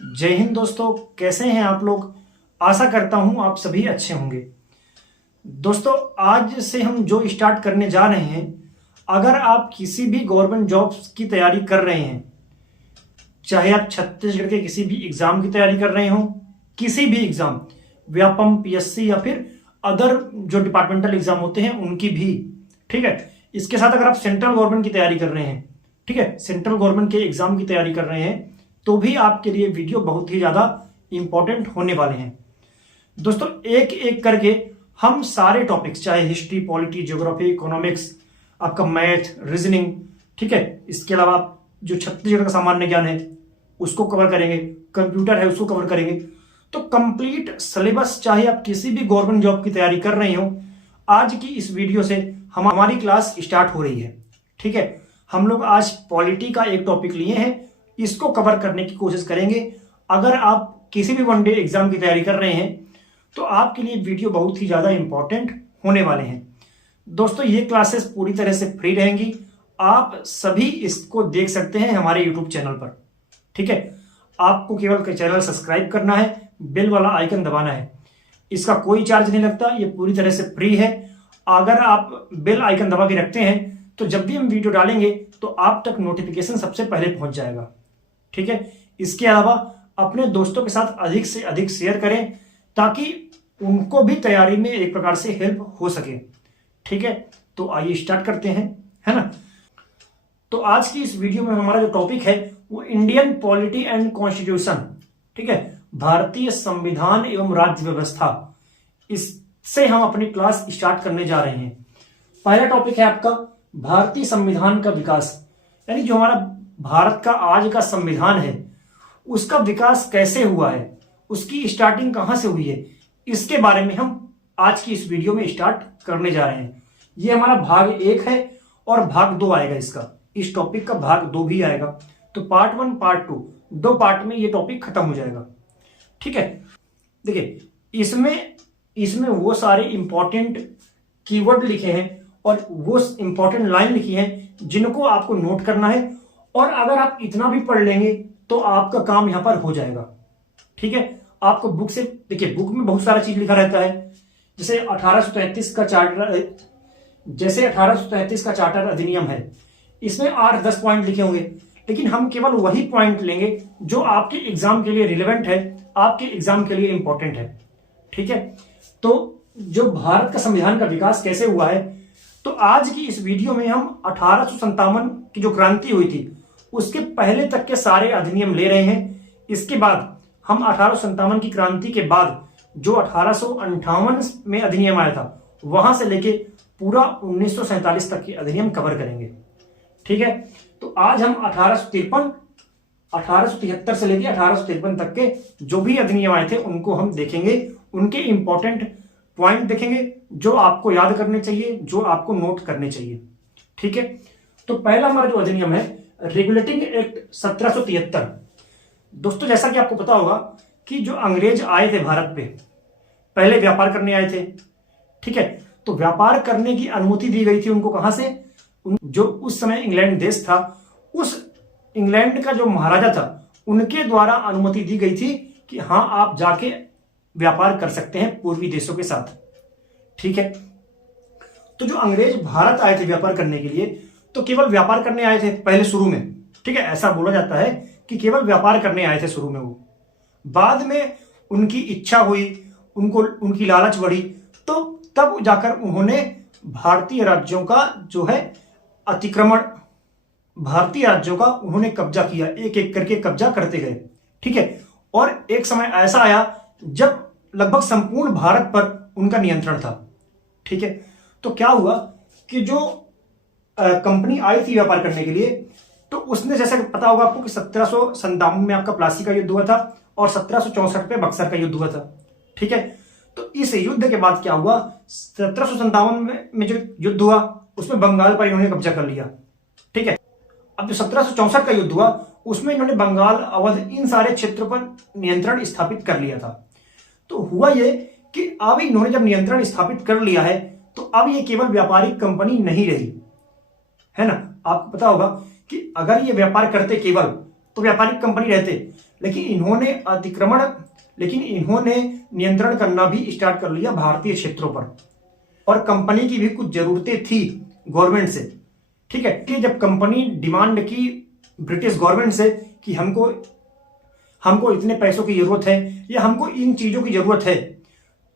जय हिंद दोस्तों, कैसे हैं आप लोग। आशा करता हूं आप सभी अच्छे होंगे। दोस्तों, आज से हम जो स्टार्ट करने जा रहे हैं, अगर आप किसी भी गवर्नमेंट जॉब्स की तैयारी कर रहे हैं, चाहे आप छत्तीसगढ़ के किसी भी एग्जाम की तैयारी कर रहे हो, किसी भी एग्जाम, व्यापम, पीएससी या फिर अदर जो डिपार्टमेंटल एग्जाम होते हैं उनकी भी, ठीक है। इसके साथ अगर आप सेंट्रल गवर्नमेंट की तैयारी कर रहे हैं, ठीक है, सेंट्रल गवर्नमेंट के एग्जाम की तैयारी कर रहे हैं, तो भी आपके लिए वीडियो बहुत ही ज्यादा इंपॉर्टेंट होने वाले हैं। दोस्तों, एक एक करके हम सारे टॉपिक्स, चाहे हिस्ट्री, पॉलिटी, ज्योग्राफी, इकोनॉमिक्स, आपका मैथ, रीजनिंग, ठीक है, इसके अलावा जो छत्तीसगढ़ का सामान्य ज्ञान है उसको कवर करेंगे, कंप्यूटर है उसको कवर करेंगे। तो कंप्लीट सिलेबस, चाहे आप किसी भी गवर्नमेंट जॉब की तैयारी कर रहे हो, आज की इस वीडियो से हमारी क्लास स्टार्ट हो रही है। ठीक है, हम लोग आज पॉलिटी का एक टॉपिक लिए हैं, इसको कवर करने की कोशिश करेंगे। अगर आप किसी भी वनडे एग्जाम की तैयारी कर रहे हैं तो आपके लिए वीडियो बहुत ही ज्यादा इंपॉर्टेंट होने वाले हैं। दोस्तों, ये क्लासेस पूरी तरह से फ्री रहेंगी, आप सभी इसको देख सकते हैं हमारे यूट्यूब चैनल पर। ठीक है, आपको केवल चैनल सब्सक्राइब करना है, बेल वाला आइकन दबाना है, इसका कोई चार्ज नहीं लगता, ये पूरी तरह से फ्री है। अगर आप बेल आइकन दबा के रखते हैं तो जब भी हम वीडियो डालेंगे तो आप तक नोटिफिकेशन सबसे पहले पहुंच जाएगा। ठीक है, इसके अलावा अपने दोस्तों के साथ अधिक से अधिक शेयर करें ताकि उनको भी तैयारी में एक प्रकार से हेल्प हो सके। ठीक है, तो आइए स्टार्ट करते हैं, है ना। तो आज की इस वीडियो में हमारा जो टॉपिक है वो इंडियन पॉलिटी एंड कॉन्स्टिट्यूशन, ठीक है, भारतीय संविधान एवं राज्य व्यवस्था, इससे हम अपनी क्लास स्टार्ट करने जा रहे हैं। पहला टॉपिक है आपका भारतीय संविधान का विकास, यानी जो हमारा भारत का आज का संविधान है उसका विकास कैसे हुआ है, उसकी स्टार्टिंग कहां से हुई है, इसके बारे में हम आज की इस वीडियो में स्टार्ट करने जा रहे हैं। ये हमारा भाग 1 है और भाग 2 आएगा इसका, इस टॉपिक का भाग 2 भी आएगा। तो पार्ट 1 पार्ट 2 दो पार्ट में ये टॉपिक खत्म हो जाएगा। ठीक है, देखिए इसमें वो सारे इंपॉर्टेंट कीवर्ड लिखे हैं और वो इंपॉर्टेंट लाइन लिखी है जिनको आपको नोट करना है, और अगर आप इतना भी पढ़ लेंगे तो आपका काम यहां पर हो जाएगा। ठीक है, आपको बुक से, देखिए बुक में बहुत सारा चीज लिखा रहता है, जैसे 1833 का चार्टर अधिनियम है, इसमें 8-10 पॉइंट लिखे होंगे, लेकिन हम केवल वही पॉइंट लेंगे जो आपके एग्जाम के लिए रिलेवेंट है, आपके एग्जाम के लिए इंपॉर्टेंट है। ठीक है, तो जो भारत का संविधान का विकास कैसे हुआ है, तो आज की इस वीडियो में हम 1857 की जो क्रांति हुई थी उसके पहले तक के सारे अधिनियम ले रहे हैं। इसके बाद हम 1857 की क्रांति के बाद जो 1858 में अधिनियम आया था वहां से लेके पूरा 1947 तक के अधिनियम कवर करेंगे। ठीक है, तो आज हम 1873 से लेके 1853 तक के जो भी अधिनियम आए थे उनको हम देखेंगे, उनके इंपॉर्टेंट पॉइंट देखेंगे जो आपको याद करने चाहिए, जो आपको नोट करने चाहिए। ठीक है, तो पहला हमारा जो अधिनियम है रेगुलेटिंग एक्ट 1773। दोस्तों, जैसा कि आपको पता होगा कि जो अंग्रेज आए थे भारत पे, पहले व्यापार करने आए थे। ठीक है, तो व्यापार करने की अनुमति दी गई थी उनको, कहां से, जो उस समय इंग्लैंड देश था, उस इंग्लैंड का जो महाराजा था उनके द्वारा अनुमति दी गई थी कि हां आप जाके व्यापार कर सकते हैं पूर्वी देशों के साथ। ठीक है, तो जो अंग्रेज भारत आए थे व्यापार करने के लिए, तो केवल व्यापार करने आए थे पहले शुरू में। ठीक है, ऐसा बोला जाता है कि केवल व्यापार करने आए थे शुरू में वो, बाद में उनकी इच्छा हुई, उनकी लालच बढ़ी, तो तब जाकर उन्होंने भारतीय राज्यों का जो है अतिक्रमण, भारतीय राज्यों का उन्होंने कब्जा किया, एक एक करके कब्जा करते गए। ठीक है, और एक समय ऐसा आया जब लगभग संपूर्ण भारत पर उनका नियंत्रण था। ठीक है, तो क्या हुआ कि जो कंपनी आई थी व्यापार करने के लिए, तो उसने, जैसे पता होगा आपको कि 1757 में आपका प्लासी का युद्ध हुआ था और 1764 पे बक्सर का युद्ध हुआ था। ठीक है, तो इस युद्ध के बाद क्या हुआ, 1757 में जो युद्ध हुआ उसमें बंगाल पर इन्होंने कब्जा कर लिया। ठीक है, अब जो 1764 का युद्ध हुआ उसमें इन्होंने बंगाल, अवध, इन सारे क्षेत्रों पर नियंत्रण स्थापित कर लिया था। तो हुआ ये कि अब इन्होंने जब नियंत्रण स्थापित कर लिया है तो अब ये केवल व्यापारिक कंपनी नहीं रही, है ना। आपको पता होगा कि अगर ये व्यापार करते केवल, तो व्यापारिक कंपनी रहते, लेकिन इन्होंने नियंत्रण करना भी स्टार्ट कर लिया भारतीय क्षेत्रों पर, और कंपनी की भी कुछ जरूरतें थी गवर्नमेंट से। ठीक है, कि जब कंपनी डिमांड की ब्रिटिश गवर्नमेंट से कि हमको इतने पैसों की जरूरत है या हमको इन चीजों की जरूरत है,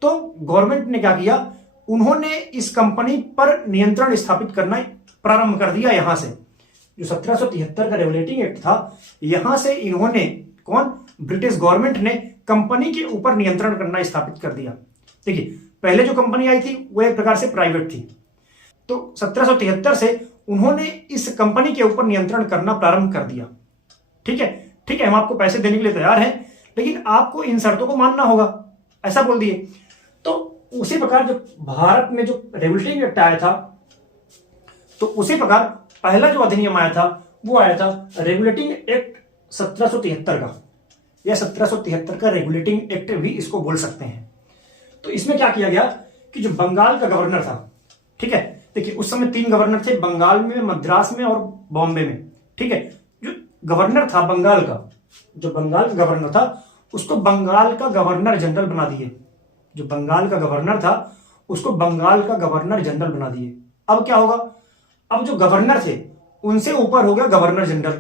तो गवर्नमेंट ने क्या किया, उन्होंने इस कंपनी पर नियंत्रण स्थापित करना प्रारंभ कर दिया। यहां से जो 1773 का रेगुलेटिंग एक्ट था, यहां से इन्होंने ब्रिटिश गवर्नमेंट ने कंपनी के ऊपर नियंत्रण करना स्थापित कर दिया। देखिए, पहले जो कंपनी आई थी वो एक प्रकार से प्राइवेट थी, तो 1773 से उन्होंने इस कंपनी के ऊपर नियंत्रण करना प्रारंभ कर दिया। ठीक है, हम आपको पैसे देने के लिए तैयार हैं, लेकिन आपको इन शर्तों को मानना होगा, ऐसा बोल दिए। तो उसी प्रकार जो भारत में जो रेगुलेटिंग एक्ट आया था, तो उसी प्रकार पहला जो अधिनियम आया था वो आया था रेगुलेटिंग एक्ट 1773 का, या 1773 का रेगुलेटिंग एक्ट भी इसको बोल सकते हैं। तो इसमें क्या किया गया कि जो बंगाल का गवर्नर था, ठीक है, देखिए उस समय 3 गवर्नर थे, बंगाल में, मद्रास में और बॉम्बे में। ठीक है, जो गवर्नर था बंगाल का, जो बंगाल का गवर्नर था उसको बंगाल का गवर्नर जनरल बना दिए। जो बंगाल का गवर्नर था उसको बंगाल का गवर्नर जनरल बना दिए। अब क्या होगा, अब जो गवर्नर थे उनसे ऊपर हो गया गवर्नर जनरल,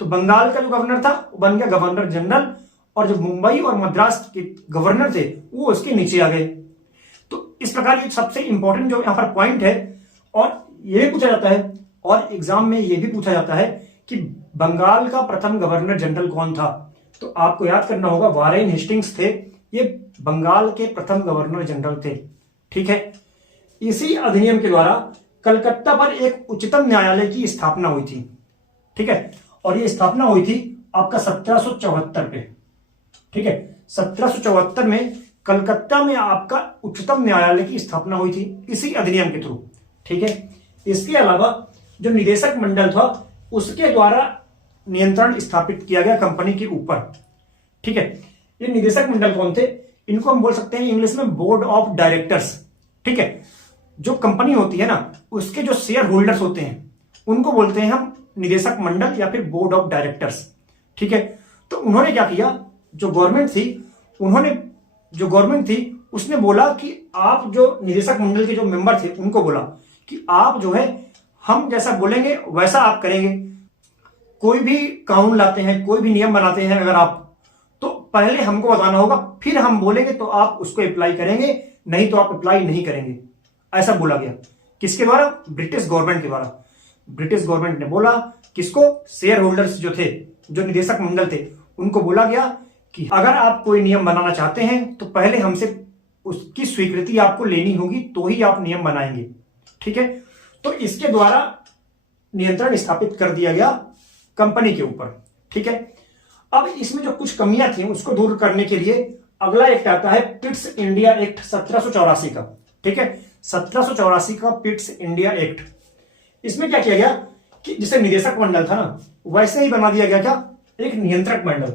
तो बंगाल का जो गवर्नर था वो बन गया गवर्नर जनरल, और जो मुंबई और मद्रास के गवर्नर थे वो उसके नीचे आ गए। तो इस प्रकार ये सबसे इंपॉर्टेंट जो यहां पर पॉइंट है, और ये पूछा जाता है, और एग्जाम में ये भी पूछा जाता है कि बंगाल का प्रथम गवर्नर जनरल कौन था। तो आपको याद करना होगा, वारेन हेस्टिंग्स थे, ये बंगाल के प्रथम गवर्नर जनरल थे। ठीक है, इसी अधिनियम के द्वारा कलकत्ता पर एक उच्चतम न्यायालय की स्थापना हुई थी। ठीक है, और ये स्थापना हुई थी आपका 1774 पे। ठीक है, 1774 में कलकत्ता में आपका उच्चतम न्यायालय की स्थापना हुई थी इसी अधिनियम के थ्रू। ठीक है, इसके अलावा जो निदेशक मंडल था उसके द्वारा नियंत्रण स्थापित किया गया कंपनी के ऊपर। ठीक है, ये निदेशक मंडल कौन थे, इनको हम बोल सकते हैं इंग्लिश में बोर्ड ऑफ डायरेक्टर्स। ठीक है, जो कंपनी होती है ना उसके जो शेयर होल्डर्स होते हैं उनको बोलते हैं हम निदेशक मंडल या फिर बोर्ड ऑफ डायरेक्टर्स। ठीक है, तो उन्होंने क्या किया, जो गवर्नमेंट थी उसने बोला कि आप जो निदेशक मंडल के जो मेंबर थे उनको बोला कि आप जो है हम जैसा बोलेंगे वैसा आप करेंगे। कोई भी कानून लाते हैं, कोई भी नियम बनाते हैं अगर आप, तो पहले हमको बताना होगा, फिर हम बोलेंगे तो आप उसको अप्लाई करेंगे, नहीं तो आप अप्लाई नहीं करेंगे। ऐसा बोला गया किसके द्वारा, ब्रिटिश गवर्नमेंट के द्वारा। ब्रिटिश गवर्नमेंट ने बोला किसको, शेयर होल्डर्स जो थे, जो निदेशक मंडल थे, उनको बोला गया कि अगर आप कोई नियम बनाना चाहते हैं तो पहले हमसे उसकी स्वीकृति आपको लेनी होगी, तो ही आप नियम बनाएंगे। ठीक है, तो इसके द्वारा नियंत्रण स्थापित कर दिया गया कंपनी के ऊपर। ठीक है, अब इसमें जो कुछ कमियां थी उसको दूर करने के लिए अगला एक्ट आता है पिट्स इंडिया एक्ट 1784 का। ठीक है, 1784 का पिट्स इंडिया एक्ट। इसमें क्या किया गया कि जैसे निदेशक मंडल था ना, वैसे ही बना दिया गया क्या, एक नियंत्रक मंडल।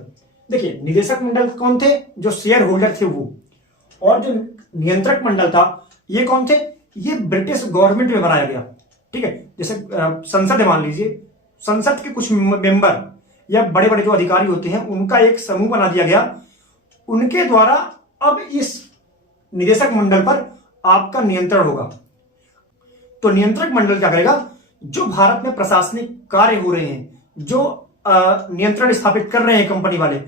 देखिए, निदेशक मंडल कौन थे, जो शेयर होल्डर थे वो, और जो नियंत्रक मंडल था ये कौन थे, ये ब्रिटिश गवर्नमेंट में बनाया गया। ठीक है, जैसे संसद है, मान लीजिए संसद के कुछ मेंबर या बड़े बड़े जो अधिकारी होते हैं उनका एक समूह बना दिया गया, उनके द्वारा अब इस निदेशक मंडल पर आपका नियंत्रण होगा। तो नियंत्रक मंडल क्या करेगा, जो भारत में प्रशासनिक कार्य हो रहे हैं, जो नियंत्रण स्थापित कर रहे हैं कंपनी वाले,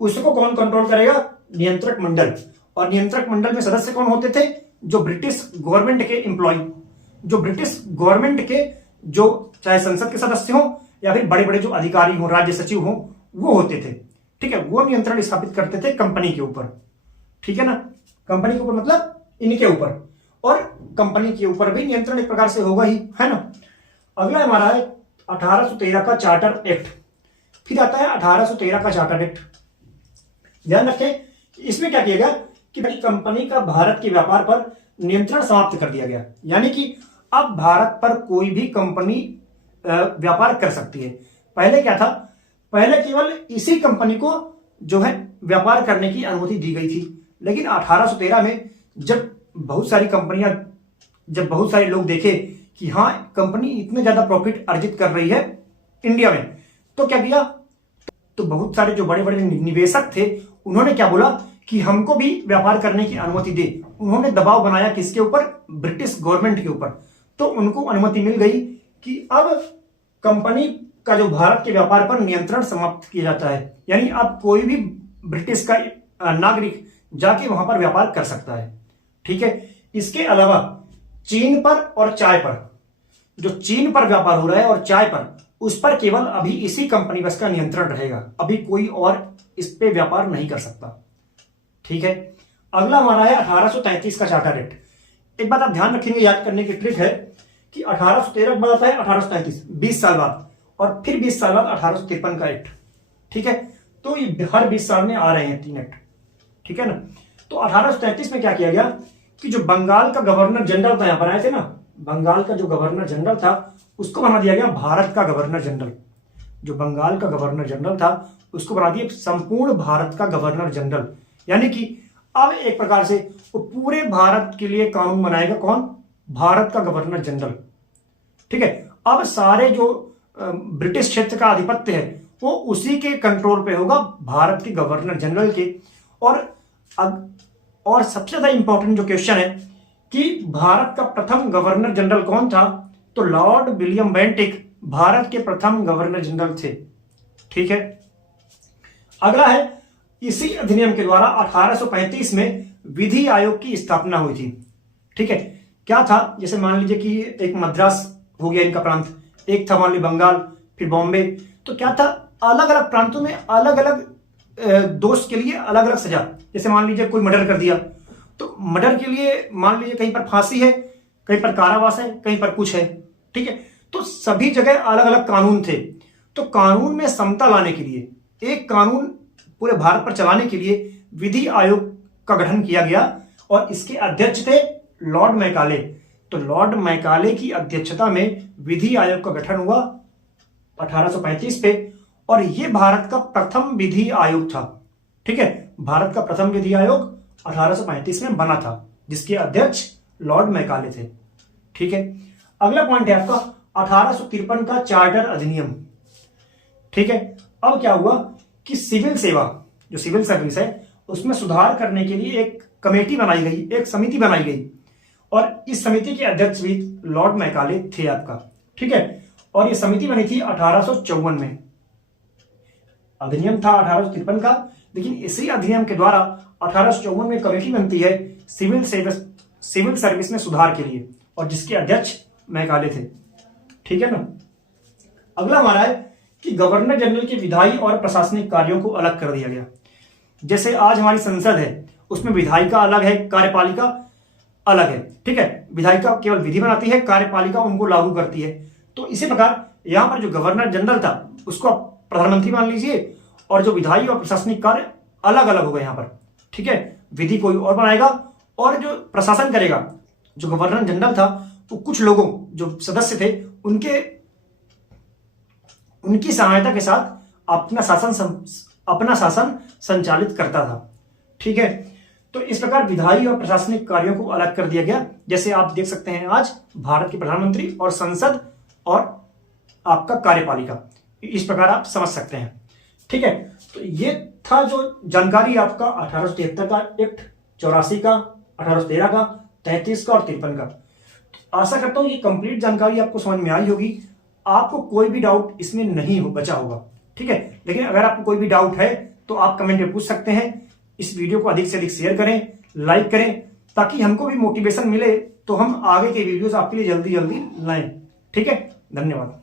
उसको कौन कंट्रोल करेगा, नियंत्रक मंडल। और नियंत्रक मंडल में सदस्य कौन होते थे, जो ब्रिटिश गवर्नमेंट के एम्प्लॉय, जो ब्रिटिश गवर्नमेंट के जो चाहे संसद के सदस्य हो या फिर बड़े बड़े जो अधिकारी हो, राज्य सचिव हो, वो होते थे। ठीक है, वो नियंत्रण स्थापित करते थे कंपनी के ऊपर। ठीक है ना, कंपनी के ऊपर मतलब इनके ऊपर, और कंपनी के ऊपर भी नियंत्रण एक प्रकार से होगा ही, है ना। अगला हमारा है 1813 का चार्टर एक्ट। फिर आता है 1813 का चार्टर एक्ट। ध्यान रखें, इसमें क्या किया गया कि कंपनी का भारत के व्यापार पर नियंत्रण समाप्त कर दिया गया। यानी कि अब भारत पर कोई भी कंपनी व्यापार कर सकती है। पहले क्या था, पहले केवल इसी कंपनी को जो है व्यापार करने की अनुमति दी गई थी, लेकिन 1813 में जब बहुत सारे लोग देखे कि हाँ कंपनी इतने ज्यादा प्रॉफिट अर्जित कर रही है इंडिया में, तो क्या किया, तो बहुत सारे जो बड़े बड़े निवेशक थे उन्होंने क्या बोला कि हमको भी व्यापार करने की अनुमति दे। उन्होंने दबाव बनाया किसके ऊपर? ब्रिटिश गवर्नमेंट के ऊपर। तो उनको अनुमति मिल गई कि अब कंपनी का जो भारत के व्यापार पर नियंत्रण समाप्त किया जाता है, यानी अब कोई भी ब्रिटिश का नागरिक जाके वहां पर व्यापार कर सकता है। ठीक है। इसके अलावा चीन पर और चाय पर, जो चीन पर व्यापार हो रहा है और चाय पर, उस पर केवल अभी इसी कंपनी बस का नियंत्रण रहेगा। अभी कोई और इस पे व्यापार नहीं कर सकता। ठीक है। अगला हमारा है 1833 का चार्टर एक्ट। एक बात आप ध्यान रखेंगे, याद करने की ट्रिक है कि 1813 के बाद आता है 1833, 20 साल बाद, और फिर 20 साल बाद 1853 का एक्ट। ठीक है। तो ये हर 20 साल में आ रहे हैं 3 एक्ट। ठीक है ना। तो 1833 में क्या किया गया कि जो बंगाल का गवर्नर जनरल था, यहां पर आए थे ना, बंगाल का जो गवर्नर जनरल था उसको बना दिया गया भारत का गवर्नर जनरल। जो बंगाल का गवर्नर जनरल था उसको बना दिया संपूर्ण भारत का गवर्नर जनरल। यानी कि अब एक प्रकार से वो पूरे भारत के लिए कानून बनाएगा कौन? भारत का गवर्नर जनरल। ठीक है। अब सारे जो ब्रिटिश क्षेत्र का आधिपत्य है वो उसी के कंट्रोल पे होगा, भारत के गवर्नर जनरल के। और सबसे ज्यादा इंपॉर्टेंट जो क्वेश्चन है कि भारत का प्रथम गवर्नर जनरल कौन था? तो लॉर्ड विलियम बेंटिक भारत के प्रथम गवर्नर जनरल थे। ठीक है। अगला है, इसी अधिनियम के द्वारा 1835 में विधि आयोग की स्थापना हुई थी। ठीक है। क्या था? जैसे मान लीजिए कि एक मद्रास हो गया इनका प्रांत, एक था मान लीजिए बंगाल, फिर बॉम्बे। तो क्या था? अलग अलग प्रांतों में अलग अलग दोष के लिए अलग अलग सजा। जैसे मान लीजिए कोई मर्डर कर दिया तो मर्डर के लिए मान लीजिए कहीं पर फांसी है, कहीं पर कारावास है, कहीं पर कुछ है। ठीक है। तो सभी जगह अलग अलग कानून थे। तो कानून में समता लाने के लिए, एक कानून पूरे भारत पर चलाने के लिए विधि आयोग का गठन किया गया और इसके अध्यक्ष थे लॉर्ड मैकाले। तो लॉर्ड मैकाले की अध्यक्षता में विधि आयोग का गठन हुआ 1835 पे, और यह भारत का प्रथम विधि आयोग था। ठीक है। भारत का प्रथम विधि आयोग 1835 में बना था, जिसके अध्यक्ष लॉर्ड मैकाले थे। ठीक है। अगला पॉइंट है आपका 1853 का चार्टर अधिनियम। ठीक है। अब क्या हुआ कि सिविल सेवा, जो सिविल सर्विस है, उसमें सुधार करने के लिए एक कमेटी बनाई गई, एक समिति बनाई गई, और इस समिति के अध्यक्ष भी लॉर्ड मैकाले थे आपका। ठीक है। और यह समिति बनी थी 1854 में। अधिनियम था 1853 का, लेकिन इसी अधिनियम के द्वारा 1854 में कमेटी बनती है सिविल सर्विस में सुधार के लिए, और जिसके अध्यक्ष मैकाले थे। ठीक है ना। अगला हमारा है कि गवर्नर जनरल के विधायी और प्रशासनिक कार्यों को अलग कर दिया गया। जैसे आज हमारी संसद है, उसमें विधायिका अलग है, कार्यपालिका अलग है। ठीक है। विधायिका केवल विधि बनाती है, कार्यपालिका उनको लागू करती है। तो इसी प्रकार यहां पर जो गवर्नर जनरल था उसको आप प्रधानमंत्री मान लीजिए, और जो विधायी और प्रशासनिक कार्य अलग अलग हो गए यहां पर। ठीक है। विधि कोई और बनाएगा, और जो प्रशासन करेगा, जो गवर्नर जनरल था, वो कुछ लोगों जो सदस्य थे उनकी सहायता के साथ अपना शासन संचालित करता था। ठीक है। तो इस प्रकार विधायी और प्रशासनिक कार्यों को अलग कर दिया गया। जैसे आप देख सकते हैं आज भारत के प्रधानमंत्री और संसद और आपका कार्यपालिका, इस प्रकार आप समझ सकते हैं। ठीक है। तो ये था जो जानकारी आपका 1873 का एक्ट, 84 का, 1813 का, 33 का और 53 का। तो आशा करता हूं ये कंप्लीट जानकारी आपको समझ में आई होगी। आपको कोई भी डाउट इसमें नहीं बचा होगा। ठीक है। लेकिन अगर आपको कोई भी डाउट है तो आप कमेंट में पूछ सकते हैं। इस वीडियो को अधिक से अधिक शेयर करें, लाइक करें, ताकि हमको भी मोटिवेशन मिले, तो हम आगे के वीडियोस आपके लिए जल्दी जल्दी लाएं। ठीक है। धन्यवाद।